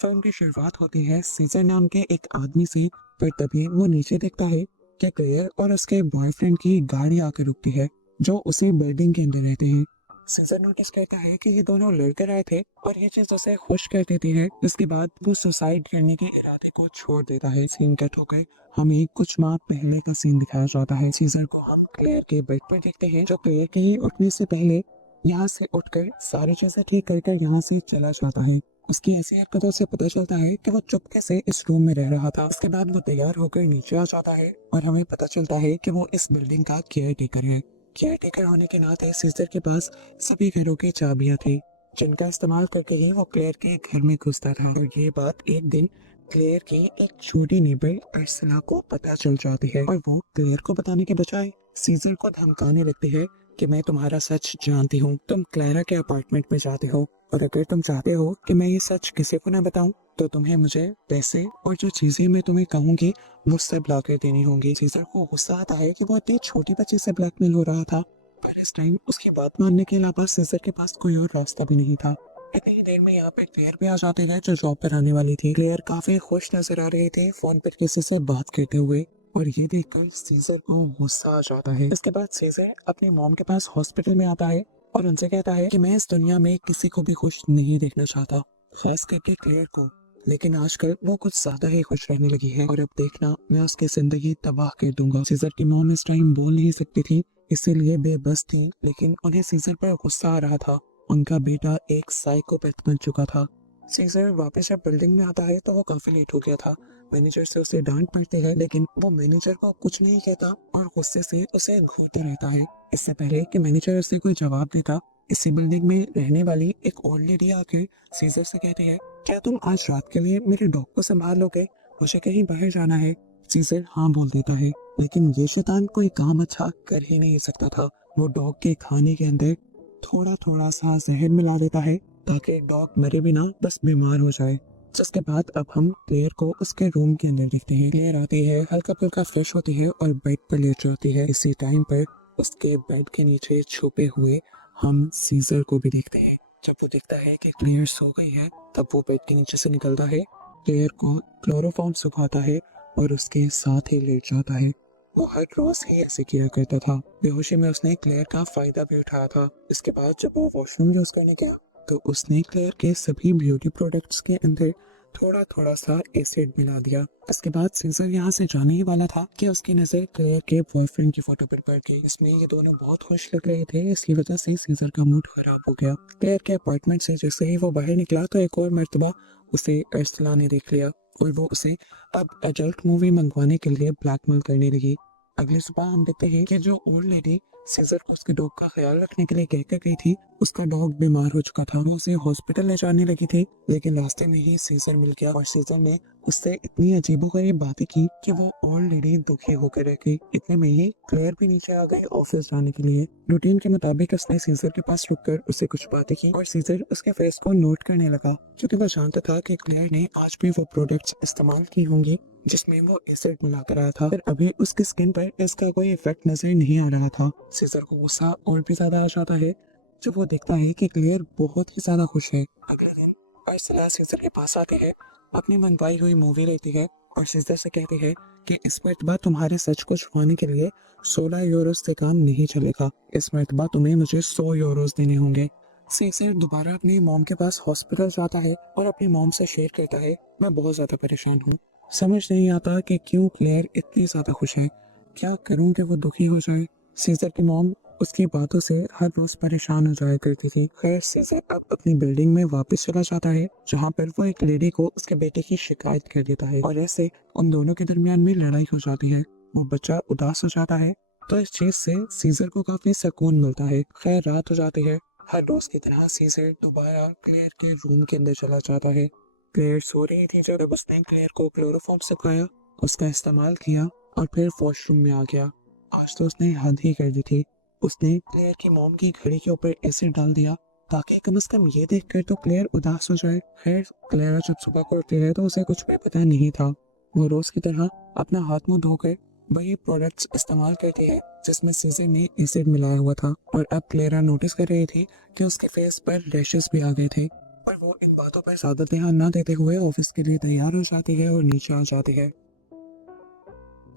Film की शुरुआत होती है सीजर नाम के एक आदमी से। पर तभी वो नीचे देखता है कि क्लेयर और उसके बॉयफ्रेंड की गाड़ी आकर रुकती है, जो उसी बिल्डिंग के अंदर रहते हैं। सीजर नोटिस करता है कि ये दोनों लड़कर आए थे और ये चीज उसे खुश कर देती है। इसके बाद वो सुसाइड करने के इरादे को छोड़ देता है। सीन कट होकर हमें कुछ माह पहले का सीन दिखाया जाता है। सीजर को हम क्लेयर के बेड पर देखते हैं, जो क्लेयर के ही उठने से पहले यहाँ से उठकर सारी चीजें ठीक कर यहाँ से चला जाता है। उसकी ऐसी हरकतों से पता चलता है कि वो चुपके से इस रूम में रह रहा था। इसके बाद वो तैयार होकर नीचे आ जाता है और हमें पता चलता है कि वो इस बिल्डिंग का केयर टेकर है। केयर टेकर होने के नाते सीजर के पास सभी घरों की चाबियां थी, जिनका इस्तेमाल करके ही वो क्लेयर के घर में घुसता था। और ये बात एक दिन क्लेयर की एक छोटी नेबर अर्सला को पता चल जाती है और वो क्लेयर को बताने के बजाय सीजर को धमकाने लगती है कि मैं तुम्हारा सच जानती हूँ, तुम क्लेरा के अपार्टमेंट में जाते हो और अगर तुम चाहते हो कि मैं ये सच किसी को ना बताऊं तो तुम्हें मुझे पैसे और जो चीजें मैं तुम्हें कहूंगी वो सब ला कर देनी होंगी। सीजर को गुस्सा आता है कि वो इतनी छोटी बच्ची से ब्लैकमेल हो रहा था, पर इस टाइम उसकी बात मानने के अलावा सीजर के पास कोई और रास्ता भी नहीं था। इतनी ही देर में यहाँ पे क्लेयर भी आ जाते हैं, जो जॉब पर आने वाली थी। क्लेयर काफी खुश नजर आ रही थी फोन पर किसी से बात करते हुए, और ये देखकर सीजर को गुस्सा आ जाता है। इसके बाद सीजर अपनी मॉम के पास हॉस्पिटल में आता है और उनसे कहता है कि मैं इस दुनिया में किसी को भी खुश नहीं देखना चाहता, खास करके क्लेयर को। लेकिन आजकल वो कुछ ज्यादा ही खुश रहने लगी है और अब देखना मैं उसकी जिंदगी तबाह कर दूंगा। सीजर की मॉम इस टाइम बोल नहीं सकती थी, इसीलिए बेबस थी, लेकिन उन्हें सीजर पर गुस्सा आ रहा था। उनका बेटा एक साइकोपैथ बन चुका था। सीजर वापस जब बिल्डिंग में आता है तो वो काफी लेट हो गया था। मैनेजर से उसे डांट पड़ती है, लेकिन वो मैनेजर को कुछ नहीं कहता और गुस्से से उसे घूरता रहता है। इससे पहले कि मैनेजर उसे कोई जवाब देता, इसी बिल्डिंग में रहने वाली एक ओल्ड लेडी आकर सीजर से कहती है, क्या तुम आज रात के लिए मेरे डॉग को संभाल लोगे, मुझे कहीं बाहर जाना है। सीजर हाँ बोल देता है, लेकिन ये शैतान कोई काम अच्छा कर ही नहीं सकता था। वो डॉग के खाने के अंदर थोड़ा थोड़ा सा जहर मिला देता है ताकि डॉग मरे बिना बस बीमार हो जाए। जिसके बाद अब हम क्लेयर को उसके रूम के अंदर देखते हैं। क्लेयर आती है, हल्का फुल्का फ्रेश होती है और बेड पर लेट जाती है। इसी टाइम पर उसके बेड के नीचे छुपे हुए हम सीजर को भी देखते हैं। जब वो देखता है कि क्लेयर सो गई है, तब वो बेड के नीचे से निकलता है, क्लेयर को क्लोरोफॉर्म सुखाता है और उसके साथ ही लेट जाता है। वो हर रोज ही ऐसे किया करता था। बेहोशी में उसने क्लेयर का फायदा भी उठाया था। इसके बाद जब वो वॉशरूम यूज करने गया तो उसने क्लेयर के सभी ब्यूटी प्रोडक्ट्स के अंदर थोड़ा थोड़ा सा एसिड मिला दिया। इसके बाद सीजर यहाँ से जाने ही वाला था कि उसकी नजर क्लेयर के बॉयफ्रेंड की फोटो पर पड़ गई। इसमें ये दोनों बहुत खुश लग रहे थे, इसकी वजह से सीजर का मूड खराब हो गया। क्लेयर के अपार्टमेंट से जैसे ही वो बाहर निकला तो एक और मर्तबा उसे अर्सला ने देख लिया और वो उसे अब एडल्ट मूवी मंगवाने के लिए ब्लैकमेल करने लगी। अगली सुबह हम देखते हैं कि जो ओल्ड लेडी सीजर को उसके डॉग का ख्याल रखने के लिए कहकर गई थी, उसका डॉग बीमार हो चुका था। वो उसे हॉस्पिटल ले जाने लगी थी, लेकिन रास्ते में ही सीजर मिल गया और सीजर ने उससे इतनी अजीबोगरीब बातें की कि वो ओल्ड लेडी दुखी होकर रह गई। इतने में ही क्लेयर भी नीचे आ गई ऑफिस जाने के लिए। रूटीन के मुताबिक उसने सीजर के पास रुककर उसे कुछ बातें की और सीजर उसके फेस को नोट करने लगा, क्योंकि वो जानता था कि क्लेयर ने आज भी वो प्रोडक्ट्स इस्तेमाल की होंगी जिसमें वो एसिड मिलाकर आया था, पर अभी उसकी स्किन पर इसका कोई इफेक्ट नजर नहीं आ रहा था। सीजर को गुस्सा और भी ज्यादा आ जाता है जब वो देखता है कि क्लेयर बहुत ही ज्यादा खुश है। अगले दिन अर्सला सीजर के पास आती है, अपनी मंगवाई हुई मूवी लेती है और सीजर से कहती है कि इस मरतबा तुम्हारे सच को छुपाने के लिए 16 यूरो से काम नहीं चलेगा। इस मरतबा तुम्हें मुझे 100 यूरोस देने होंगे। सीजर दोबारा अपनी मॉम के पास हॉस्पिटल जाता है और अपनी मॉम से शेयर करता है, मैं बहुत ज्यादा परेशान हूँ, समझ नहीं आता कि क्यों क्लेयर इतनी ज्यादा खुश है, क्या करूं कि वो दुखी हो जाए। सीजर की मॉम उसकी बातों से हर रोज परेशान हो जाया करती थी। खैर सीजर अब अपनी बिल्डिंग में वापस चला जाता है, जहाँ पर वो एक लेडी को उसके बेटे की शिकायत कर देता है और ऐसे उन दोनों के दरमियान में लड़ाई हो जाती है। वो बच्चा उदास हो जाता है, तो इस चीज से सीजर को काफी सुकून मिलता है। खैर रात हो जाती है। हर रोज की तरह सीजर दोबारा क्लेयर के रूम के अंदर चला जाता है। क्लेयर सो रही थी जब उसने क्लेयर को क्लोरोफॉर्म सिखाया, उसका इस्तेमाल किया और फिर वॉशरूम में आ गया। आज तो उसने हद ही कर दी थी। उसने क्लेयर की मॉम की घड़ी के ऊपर एसिड डाल दिया ताकि कम से कम ये देखकर तो क्लेयर उदास हो जाए। खैर क्लेयर जब सुबह को उठती है तो उसे कुछ भी पता नहीं था। वो रोज की तरह अपना हाथ मुंह धोकर वही प्रोडक्ट्स इस्तेमाल करती है जिसमें सीजर ने एसिड मिलाया हुआ था। और अब क्लेरा नोटिस कर रही थी कि उसके फेस पर रैशेस भी आ गए थे। पर वो इन बातों पर ज्यादा ध्यान ना देते हुए ऑफिस के लिए तैयार हो जाती है और नीचे आ जाती है।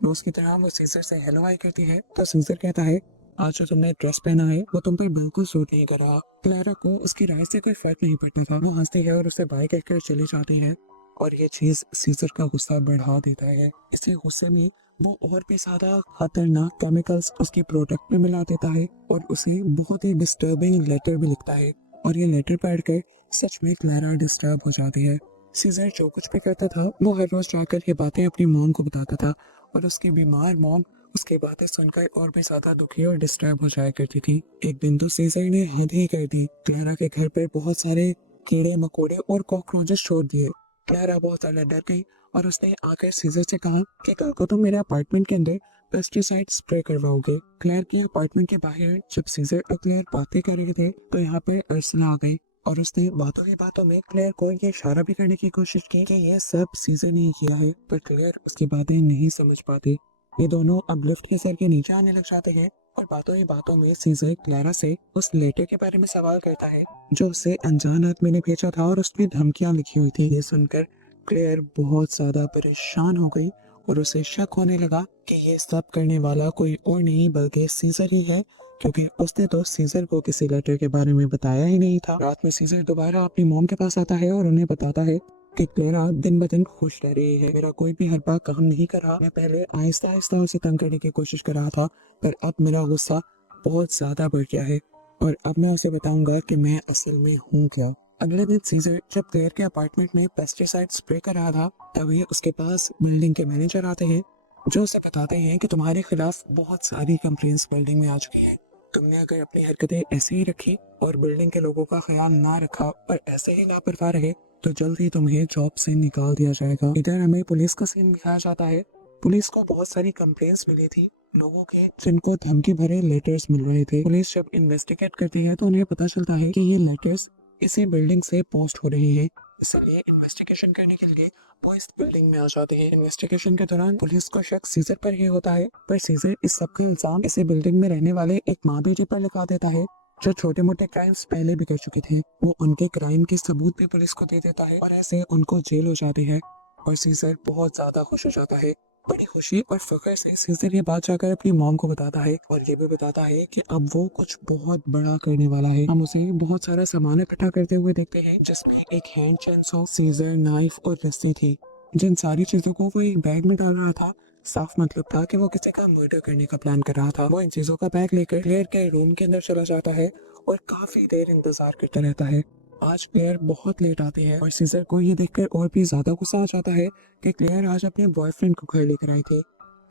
रोज की तरह वो सीजर से हेलो हाय करती है तो सीजर कहता है, आज जो तुमने ड्रेस पहना है वो तुम पर बिल्कुल सूट नहीं कर रहा। क्लारा को उसकी राय से कोई फर्क नहीं पड़ता था। वो हंसती है और उसे बाय कहकर चली जाती है और ये चीज सीजर का गुस्सा बढ़ा देता है। इसी गुस्से में वो और भी ज्यादा खतरनाक केमिकल्स उसके प्रोडक्ट में मिला देता है और उसे बहुत ही डिस्टर्बिंग लेटर भी लिखता है। और ये लेटर पढ़कर सच में क्लारा डिस्टर्ब हो जाती है। सीजर जो कुछ भी करता था वो हर रोज जाकर ये बातें अपनी मॉम को बताता था और उसकी बीमार मॉम उसकी बातें सुनकर और भी ज्यादा दुखी और डिस्टर्ब हो जाया करती थी। एक दिन तो सीजर ने हद ही कर दी। क्लारा के घर पर बहुत सारे कीड़े मकोड़े और कॉकरोचेस छोड़ दिए। क्लारा बहुत ज्यादा डर गई और उसने आकर सीजर से कहा कि कल को तुम मेरे अपार्टमेंट के अंदर पेस्टिसाइड स्प्रे करवाओगे। क्लेयर के अपार्टमेंट के बाहर जब सीजर और क्लेयर बातें कर रहे थे तो यहाँ पे अर्सला आ गई और उसने बातों ही बातों में क्लेयर को ये इशारा भी करने की कोशिश की कि ये सब सीजर ने ही किया है, पर क्लेयर उसकी बातें नहीं समझ पाती। ये दोनों अब लिफ्ट के सर के नीचे आने लग जाते हैं और बातों ही बातों में सीजर क्लारा से उस लेटर के बारे में सवाल करता है जो उसे अनजान आदमी ने भेजा था और उसमें धमकियां लिखी हुई थी। ये सुनकर क्लेयर बहुत ज्यादा परेशान हो गई और उसे शक होने लगा कि ये सब करने वाला कोई और नहीं बल्कि सीजर ही है, क्योंकि उसने तो सीजर को किसी लेटर के बारे में बताया ही नहीं था। रात में सीजर दोबारा अपनी मॉम के पास आता है और उन्हें बताता है कि क्लेरा दिन ब दिन खुश रह रही है। मेरा कोई भी हरपा काम नहीं कर रहा। मैं पहले आहिस्ता आहिस्ता उसे तंग करने की कोशिश कर रहा था, पर अब मेरा गुस्सा बहुत ज्यादा बढ़ गया है और अब मैं उसे बताऊंगा कि मैं असल में हूँ क्या। अगले दिन सीजर जब क्लेयर के अपार्टमेंट में पेस्टिसाइड स्प्रे कर रहा था तभी उसके पास बिल्डिंग के मैनेजर आते हैं जो उसे बताते हैं कि तुम्हारे खिलाफ बहुत सारी कंप्लेंट्स बिल्डिंग में आ चुकी हैं। तुमने अगर अपनी हरकतें ऐसे ही रखी और बिल्डिंग के लोगों का ख्याल ना रखा और ऐसे ही लापरवाह रहे तो जल्द ही तुम्हें जॉब से निकाल दिया जाएगा। इधर हमें पुलिस का सीन दिखाया जाता है। पुलिस को बहुत सारी कंप्लेंट्स मिली थी लोगों के जिनको धमकी भरे लेटर्स मिल रहे थे। पुलिस जब इन्वेस्टिगेट करती है तो उन्हें पता चलता है कि ये लेटर्स इसी बिल्डिंग से पोस्ट हो रही है। इसलिए इन्वेस्टिगेशन करने के लिए वो इस बिल्डिंग में आ जाते हैं। इन्वेस्टिगेशन के दौरान पुलिस को शक सीजर पर ही होता है, पर सीजर इस सब का इल्जाम इसी बिल्डिंग में रहने वाले एक माँ बेटे पर लगा देता है जो छोटे मोटे क्राइम्स पहले भी कर चुके थे। वो उनके क्राइम के सबूत भी पुलिस को दे देता है और ऐसे उनको जेल हो जाती है और सीजर बहुत ज्यादा खुश हो जाता है। बड़ी खुशी और फख्र से सीजर ये बात जाकर अपनी मॉम को बताता है और ये भी बताता है कि अब वो कुछ बहुत बड़ा करने वाला है। हम उसे बहुत सारा सामान इकट्ठा करते हुए देखते हैं जिसमें एक हैंड चेंसो, सीजर, नाइफ और रस्सी थी। जिन सारी चीजों को वो एक बैग में डाल रहा था साफ मतलब था कि वो किसी का मर्डर करने का प्लान कर रहा था। वो इन चीजों का बैग लेकर क्लेयर के रूम के अंदर चला जाता है और काफी देर इंतजार करता रहता है। आज क्लेयर बहुत लेट आती है और सीजर को ये देखकर और भी ज्यादा गुस्सा आ जाता है कि क्लेयर आज अपने बॉयफ्रेंड को घर लेकर आई थी।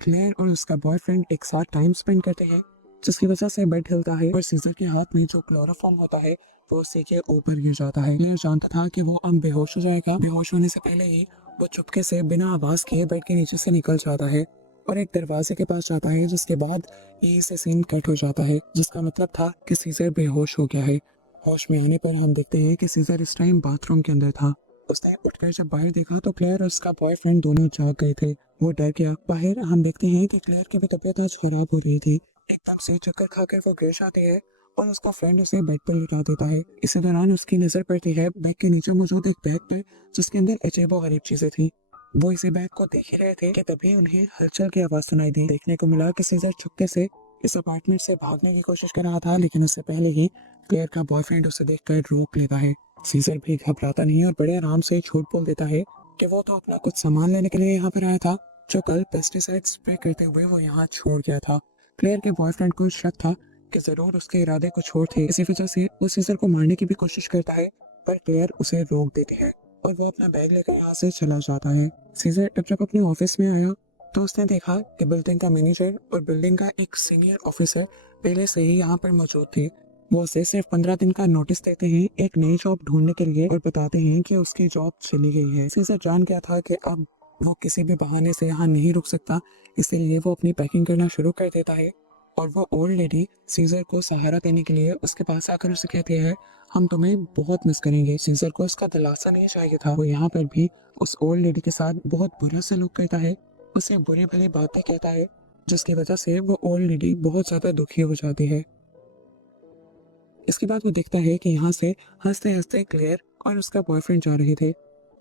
क्लेयर और उसका बॉयफ्रेंड एक साथ टाइम स्पेंड करते हैं जिसकी वजह से बेड हिलता है और सीजर के हाथ में जो क्लोरोफॉर्म होता है वो उसी के ऊपर गिर जाता है। क्लेयर जानता था कि वो अब बेहोश हो जाएगा। बेहोश होने से पहले ही वो चुपके से बिना आवाज किए बेड के नीचे से निकल जाता है और एक दरवाजे के पास जाता है जिसके बाद यही से सीन कट हो जाता है जिसका मतलब था कि सीजर बेहोश हो गया है। होश में आने पर हम देखते हैं कि सीजर इस टाइम बाथरूम के अंदर था। उसने उठकर जब बाहर देखा तो क्लेयर और उसका बॉयफ्रेंड दोनों जाग गए थे। वो डर गया। बाहर हम देखते हैं कि क्लेयर की भी तबीयत आज खराब हो रही थी। एकदम से चक्कर खाकर वो गिर जाती है और उसका फ्रेंड उसे बेड पर लिटा देता है। इसी दौरान उसकी नजर पड़ती है बैग के नीचे मौजूद एक बैग पर जिसके अंदर अजीबो गरीब चीजें थी। वो इसी बैग को देख ही रहे थे कि तभी उन्हें हलचल की आवाज सुनाई दी। देखने को मिला कि सीजर चुपके से इस अपार्टमेंट से भागने की कोशिश कर रहा था लेकिन उससे पहले ही क्लेयर का बॉयफ्रेंड उसे देखकर रोक लेता है। सीजर भी घबराता नहीं और बड़े आराम से झूठ बोल देता है कि वो तो अपना कुछ सामान लेने के लिए यहाँ पर आया था जो कल पेस्टिसाइड स्प्रे करते हुए वो यहाँ छोड़ गया था। क्लेयर के बॉयफ्रेंड को शक था कि जरूर उसके इरादे कुछ और थे। इसी वजह से वो सीजर को मारने की भी कोशिश करता है पर क्लेयर उसे रोक देती है और वो अपना बैग लेकर यहाँ से चला जाता है। सीजर जब अपने ऑफिस में आया तो उसने देखा कि बिल्डिंग का मैनेजर और बिल्डिंग का एक सीनियर ऑफिसर पहले से ही यहाँ पर मौजूद थे। वो उसे सिर्फ 15 दिन का नोटिस देते हैं एक नई जॉब ढूंढने के लिए और बताते हैं कि उसकी जॉब चली गई है। सीजर जान गया था कि अब वो किसी भी बहाने से यहाँ नहीं रुक सकता, इसलिए वो अपनी पैकिंग करना शुरू कर देता है और वो ओल्ड लेडी सीजर को सहारा देने के लिए उसके पास आकर उसे कहती है, हम तुम्हें बहुत मिस करेंगे। सीजर को उसका दिलासा नहीं चाहिए था। वो यहाँ पर भी उस ओल्ड लेडी के साथ बहुत बुरा सलूक करता है, उसे बुरी भली बातें कहता है जिसकी वजह से वो ओल्ड लेडी बहुत ज्यादा दुखी हो जाती है। इसके बाद वो देखता है कि यहाँ से हंसते हंसते क्लेयर और उसका बॉयफ्रेंड जा रहे थे।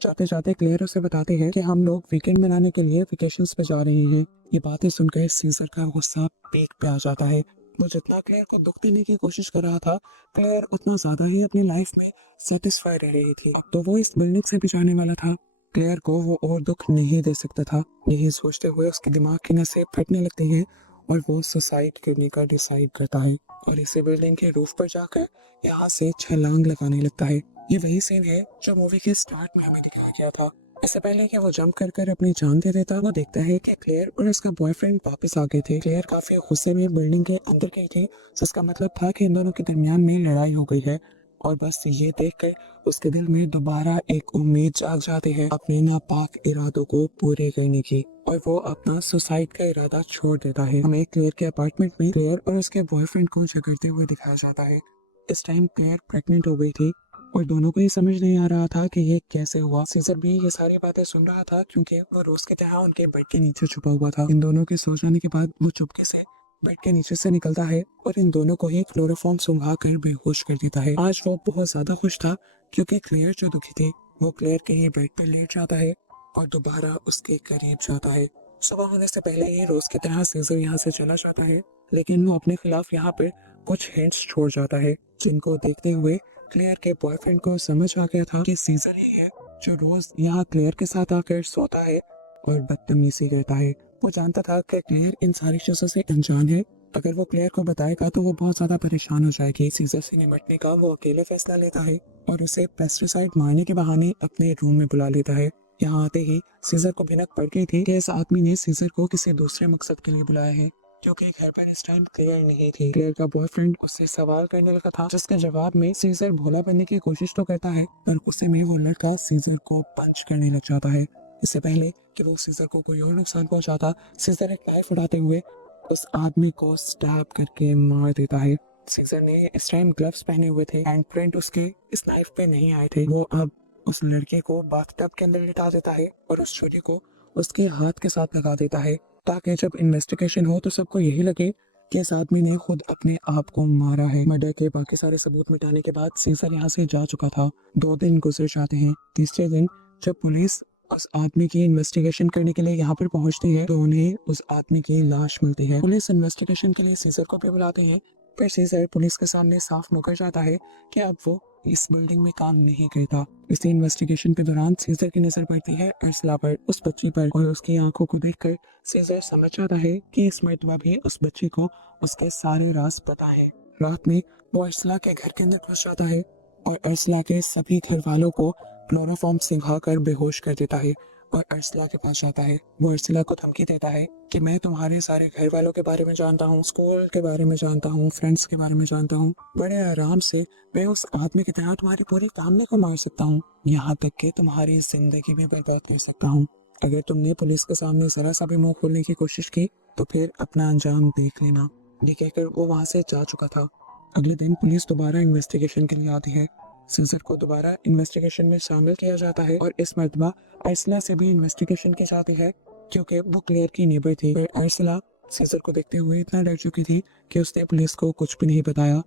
जाते जाते क्लेयर उसे बताते हैं कि हम लोग वीकेंड मनाने के लिए वेकेशंस पे जा रहे हैं। ये बातें सुनकर सीजर का गुस्सा पीक पे आ जाता है। वो जितना क्लेयर को दुख देने की कोशिश कर रहा था, क्लेयर उतना ज्यादा ही अपनी लाइफ में सेटिस्फाई रह रही थी। अब तो वो इस बिल्डिंग से भी जाने वाला था। क्लेयर को वो और दुख नहीं दे सकता था। यही सोचते हुए उसके दिमाग की नसें फटने लगती हैं और वो सुसाइड करने का डिसाइड करता है और इसी बिल्डिंग के रूफ पर जाकर यहाँ से छलांग लगाने लगता है। ये वही सीन है जो मूवी के स्टार्ट में हमें दिखाया गया था। इससे पहले कि वो जंप कर अपनी जान दे देता, वो देखता है कि क्लेयर और उसका बॉयफ्रेंड वापस आ गए थे। क्लेयर काफी गुस्से में बिल्डिंग के अंदर गई थी, जिसका मतलब था कि इन दोनों के दरमियान में लड़ाई हो गई है। और बस ये देखकर उसके दिल में दोबारा एक उम्मीद जाग जाती है अपने नापाक इरादों को पूरे करने की, और वो अपना सुसाइड का इरादा छोड़ देता है। हमें क्लेयर के अपार्टमेंट में क्लेयर और उसके बॉयफ्रेंड को झगड़ते हुए दिखाया जाता है। इस टाइम क्लेयर प्रेग्नेंट हो गई थी और दोनों को ही समझ नहीं आ रहा था कि ये कैसे हुआ। सीजर भी ये सारी बातें सुन रहा था क्योंकि वो रोज की तरह उनके बेड के नीचे छुपा हुआ था। इन दोनों के सो जाने के बाद वो चुपके से बेड के नीचे से निकलता है और इन दोनों को ही क्लोरोफॉर्म सुंघा कर बेहोश कर देता है। आज वो बहुत ज्यादा खुश था क्योंकि क्लेयर जो दुखी थी वो क्लेयर के ही बेड पे लेट जाता है और दोबारा उसके करीब जाता है। सुबह होने से पहले ही रोज की तरह सीजर यहाँ से चला जाता है, लेकिन वो अपने खिलाफ यहाँ पे कुछ हिंट्स छोड़ जाता है, जिनको देखते हुए क्लेयर के बॉयफ्रेंड को समझ आ गया था कि सीजर ही है जो रोज यहाँ क्लेयर के साथ आकर सोता है और बदतमीजी करता है। वो जानता था कि क्लेयर इन सारी चीजों से अनजान है। अगर वो क्लेयर को बताएगा तो वो बहुत ज्यादा परेशान हो जाएगी। सीजर से निपटने का वो अकेले फैसला लेता है और उसे पेस्टिसाइड मारने के बहाने अपने रूम में बुला लेता है। यहाँ आते ही सीजर को भनक पड़ गई थी कि इस आदमी ने सीजर को किसी दूसरे मकसद के लिए बुलाया है, क्योंकि घर पर इस टाइम क्लेयर नहीं थी। क्लेयर का बॉयफ्रेंड उससे सवाल करने लगा था, जिसके जवाब में सीजर भोला बनने की कोशिश तो करता है, पर गुस्से में वो लड़का सीजर को पंच करने लग जाता है। इससे पहले कि वो सीजर को कोई और नुकसान पहुंचाता, सीजर एक नाइफ उठाते हुए उस आदमी को स्टैब करके मार देता है। सीजर ने इस टाइम ग्लव्स पहने हुए थे, हैंड प्रिंट उसके इस नाइफ पे नहीं आए थे। वो अब उस लड़के को बाथटब के अंदर लिटा देता है और उस छुरी को उसके हाथ के साथ लगा देता है, ताकि जब इन्वेस्टिगेशन हो तो सबको यही लगे कि इस आदमी ने खुद अपने आप को मारा है। मर्डर के बाकी सारे सबूत मिटाने के बाद सीजर यहाँ से जा चुका था। 2 दिन गुजर जाते हैं। तीसरे दिन जब पुलिस उस आदमी की इन्वेस्टिगेशन करने के लिए यहाँ पर पहुंचती है तो उन्हें उस आदमी की लाश मिलती है। पुलिस इन्वेस्टिगेशन के लिए सीजर को भी बुलाते हैं, पर सीजर पुलिस के सामने साफ मुकर जाता है कि अब वो इस बिल्डिंग में काम नहीं करता। इसी इन्वेस्टिगेशन के दौरान सीजर की नजर पड़ती है अर्सला पर, उस बच्ची पर, और उसकी आंखों को देखकर सीजर समझ जाता है कि इस मर्तबा भी उस बच्ची को उसके सारे राज पता है। रात में वो अर्सला के घर के अंदर घुस जाता है और अर्सला के सभी घर वालों को क्लोरोफॉर्म सिंघाकर बेहोश कर देता है और अर्सला के पास जाता है। वो अर्सला को धमकी देता है कि मैं तुम्हारे सारे घर वालों के बारे में जानता हूँ, स्कूल के बारे में जानता हूँ, फ्रेंड्स के बारे में जानता हूँ। बड़े आराम से मैं उस आदमी की तरह तुम्हारी पूरी फैमिली को मार सकता हूँ, यहाँ तक कि तुम्हारी जिंदगी भी बर्बाद कर सकता हूँ। अगर तुमने पुलिस के सामने जरा सा भी मुंह खोलने की कोशिश की तो फिर अपना अंजाम देख लेना। ये कहकर वो वहाँ से जा चुका था। अगले दिन पुलिस दोबारा इन्वेस्टिगेशन के लिए आती है। सीजर को दोबारा इन्वेस्टिगेशन में शामिल किया जाता है और इस मर्तबा अर्सला से भी इन्वेस्टिगेशन की जाती है, क्योंकि वो क्लेयर की नेबर थी। पर अर्सला सीजर को देखते हुए इतना डर चुकी थी कि उसने पुलिस को कुछ भी नहीं बताया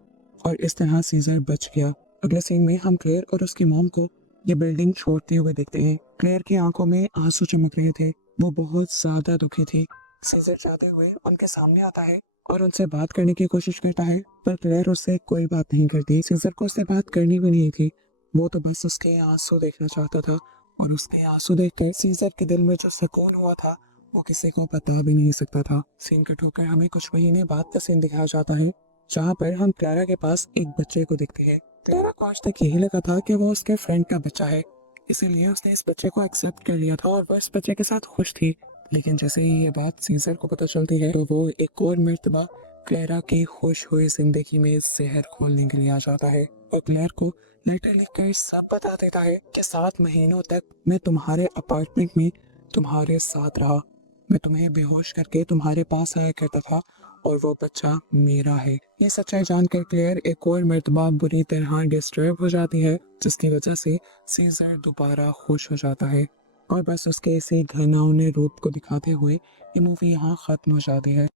और इस तरह सीजर बच गया। अगले सीन में हम क्लेयर और उसकी मॉम को ये बिल्डिंग छोड़ते हुए देखते हैं। क्लेयर की आंखों में आंसू चमक रहे थे, वो बहुत ज्यादा दुखी थी। सीजर जाते हुए उनके सामने आता है और उनसे बात करने की कोशिश करता है, पर क्लेयर उससे कोई बात नहीं करती। सीजर को उससे बात करनी भी नहीं थी, वो तो बस उसके आंसू देखना चाहता था और उसके आंसू देख के सीजर के दिल में जो सुकून हुआ था वो किसी को बता भी नहीं सकता था। सीन कट होकर हमें कुछ महीने बाद का सीन दिखाया जाता है, जहाँ पर हम क्लारा के पास एक बच्चे को देखते हैं। क्लारा को आज तक यही लगा था कि वो उसके फ्रेंड का बच्चा है, इसीलिए उसने इस बच्चे को एक्सेप्ट कर लिया था और वो इस बच्चे के साथ खुश थी। लेकिन जैसे ही ये बात सीजर को पता चलती है तो वो एक और मर्तबा क्लेरा की खुश हुई जिंदगी में जहर खोलने के लिए आ जाता है और क्लेयर को लेटर लिखकर सब बता देता है कि 7 महीनों तक मैं तुम्हारे अपार्टमेंट में तुम्हारे साथ रहा, मैं तुम्हें बेहोश करके तुम्हारे पास आया करता था और वो बच्चा मेरा है। ये सच्चाई जानकर क्लेयर एक और मर्तबा बुरी तरह डिस्टर्ब हो जाती है, जिसकी वजह से सीजर दोबारा खुश हो जाता है और बस उसके इसी घनाउने रूप को दिखाते हुए ये मूवी यहाँ खत्म हो जाती है।